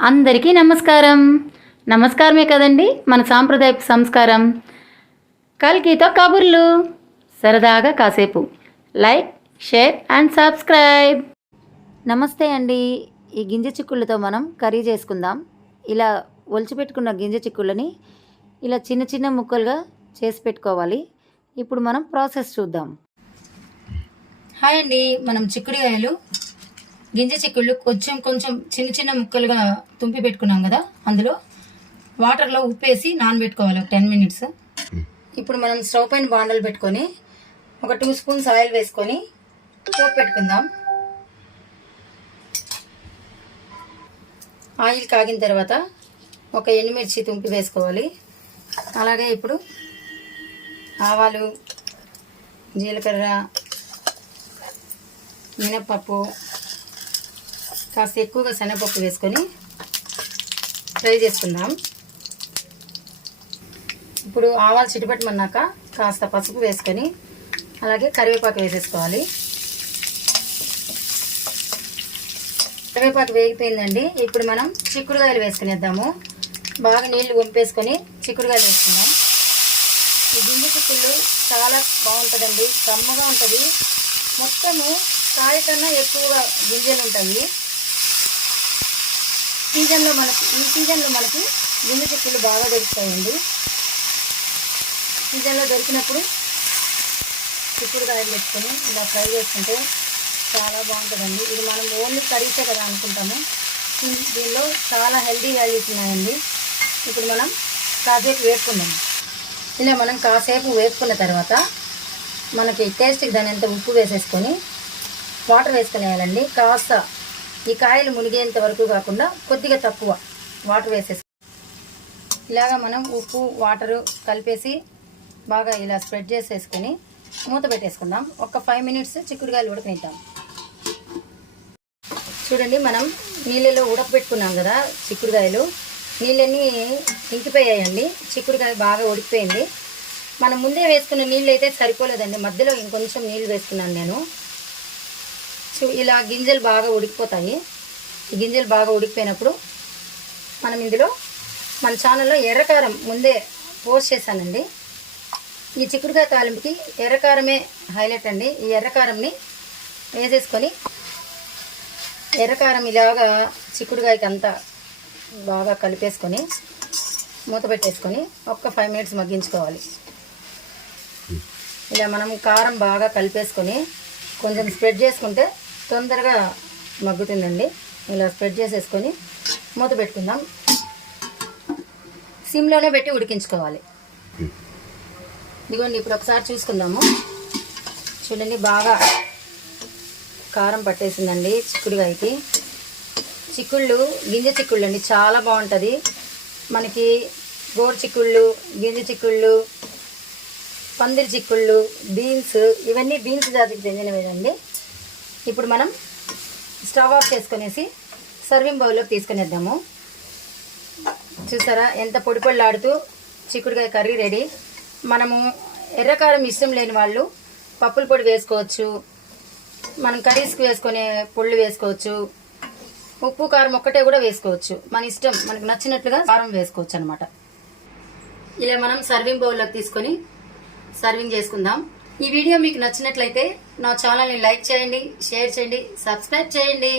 అందరికీ నమస్కారం. నమస్కారమే కదండి మన సాంప్రదాయపు సంస్కారం. కల్కితో కబుర్లు. సరదాగా కాసేపు. Like share and subscribe. నమస్తే అండి. ఈ గింజ చిక్కుళ్ళతో మనం కర్రీ చేసుకుందాం. ఇలా ఒలిచిపెట్టుకున్న గింజ చిక్కుళ్ళని ఇలా చిన్న చిన్న ముక్కలుగా చేసి పెట్టుకోవాలి. ఇప్పుడు మనం ప్రాసెస్ చూద్దాం. హాయ్ అండి. మనం చిక్కుడుకాయలు గింజ చిక్కుళ్ళు కొంచెం కొంచెం చిన్న చిన్న ముక్కలుగా తుంపి పెట్టుకున్నాం కదా అందులో. వాటర్లో ఉప్పేసి నానబెట్టుకోవాలి ఒక టెన్ మినిట్స్. ఇప్పుడు మనం స్టవ్ పైన బాండలు పెట్టుకొని ఒక టూ స్పూన్స్ ఆయిల్ వేసుకొని పోపు పెట్టుకుందాం. ఆయిల్ కాగిన తర్వాత ఒక ఎండుమిర్చి తుంపి వేసుకోవాలి. అలాగే ఇప్పుడు ఆవాలు జీలకర్ర మినప్పప్పు కాస్త ఎక్కువగా శనగపప్పు వేసుకొని ఫ్రై చేసుకుందాం. ఇప్పుడు ఆవాలు చిటిపెట్టమన్నాక కాస్త పసుపు వేసుకొని అలాగే కరివేపాకు వేసేసుకోవాలి. కరివేపాకు వేగిపోయిందండి. ఇప్పుడు మనం చిక్కుడుకాయలు వేసుకునేద్దాము. బాగా నీళ్ళు వంపేసుకొని చిక్కుడుకాయలు వేసుకుందాం. ఈ గింజ చిక్కుళ్ళు చాలా బాగుంటుందండి. కమ్మగా ఉంటుంది. మొత్తము కాయ కన్నా ఎక్కువగా గింజలు ఉంటాయి. సీజన్లో మనకి ఈ సీజన్లో మనకి గింజ చిక్కులు బాగా దొరుకుతాయండి. సీజన్లో దొరికినప్పుడు చిక్కుడు కాయలు పెట్టుకొని ఇలా ఫ్రై చేసుకుంటే చాలా బాగుంటుందండి. ఇది మనం ఓన్లీ కర్రీసే కదా అనుకుంటాము. దీనిలో చాలా హెల్దీ వాల్యూస్ ఉన్నాయండి. ఇప్పుడు మనం కాసేపు వేపుకుందాం. ఇలా మనం కాసేపు వేపుకున్న తర్వాత మనకి టేస్ట్కి దాని ఎంత ఉప్పు వేసేసుకొని వాటర్ వేసుకునేయాలండి. కాస్త ఈ కాయలు మునిగేంత వరకు కాకుండా కొద్దిగా తక్కువ వాటర్ వేసేసి ఇలాగా మనం ఉప్పు వాటరు కలిపేసి బాగా ఇలా స్ప్రెడ్ చేసేసుకొని మూత పెట్టేసుకుందాం. ఒక ఫైవ్ మినిట్స్ చిక్కుడుకాయలు ఉడకనిద్దాం చూడండి మనం నీళ్ళలో ఉడకబెట్టుకున్నాం కదా చిక్కుడుకాయలు. నీళ్ళన్నీ ఇంకిపోయాయండి. చిక్కుడుకాయ బాగా ఉడికిపోయింది. మనం ముందే వేసుకున్న నీళ్ళు అయితే సరిపోలేదండి. మధ్యలో ఇంకొంచెం నీళ్ళు వేసుకున్నాను నేను. ఇలా గింజలు బాగా ఉడికిపోతాయి. ఈ గింజలు బాగా ఉడికిపోయినప్పుడు మనం ఇందులో మన ఛానల్లో ఎర్రకారం ముందే పోస్ట్ చేశానండి. ఈ చిక్కుడుకాయ తాలింపుకి ఎర్రకారమే హైలైట్ అండి. ఈ ఎర్రకారంని వేసేసుకొని ఎర్రకారం ఇలాగా చిక్కుడుకాయకి అంతా బాగా కలిపేసుకొని మూత పెట్టేసుకొని ఒక్క ఫైవ్ మినిట్స్ మగ్గించుకోవాలి. ఇలా మనం కారం బాగా కలిపేసుకొని కొంచెం స్ప్రెడ్ చేసుకుంటే తొందరగా మగ్గుతుందండి. ఇలా స్ప్రెడ్ చేసేసుకొని మూత పెట్టుకుందాం. సిమ్లోనే పెట్టి ఉడికించుకోవాలి. ఇదిగోండి ఇప్పుడు ఒకసారి చూసుకుందాము. చూడండి బాగా కారం పట్టేసిందండి చిక్కుడుకాయకి చిక్కుళ్ళు గింజ చిక్కుళ్ళు అండి చాలా బాగుంటుంది. మనకి గోరు చిక్కుళ్ళు గింజ చిక్కుళ్ళు పందిరి చిక్కుళ్ళు బీన్స్ ఇవన్నీ బీన్స్ జాతికి చెందినవేనండి. ఇప్పుడు మనం స్టవ్ ఆఫ్ చేసుకునేసి సర్వింగ్ బౌల్లోకి తీసుకునేద్దాము. చూసారా ఎంత పొడి పొడిలాడుతూ చిక్కుడుకాయ కర్రీ రెడీ. మనము ఎర్రకారం ఇష్టం లేని వాళ్ళు పప్పుల పొడి వేసుకోవచ్చు. మనం కర్రీస్కి వేసుకునే పొళ్ళు వేసుకోవచ్చు. ఉప్పు కారం ఒక్కటే కూడా వేసుకోవచ్చు. మన ఇష్టం మనకు నచ్చినట్లుగా కారం వేసుకోవచ్చు అనమాట ఇలా మనం సర్వింగ్ బౌల్లోకి తీసుకొని సర్వింగ్ చేసుకుందాం. ఈ వీడియో మీకు నచ్చినట్లయితే నా ఛానల్ని లైక్ చేయండి షేర్ చేయండి సబ్స్క్రైబ్ చేయండి.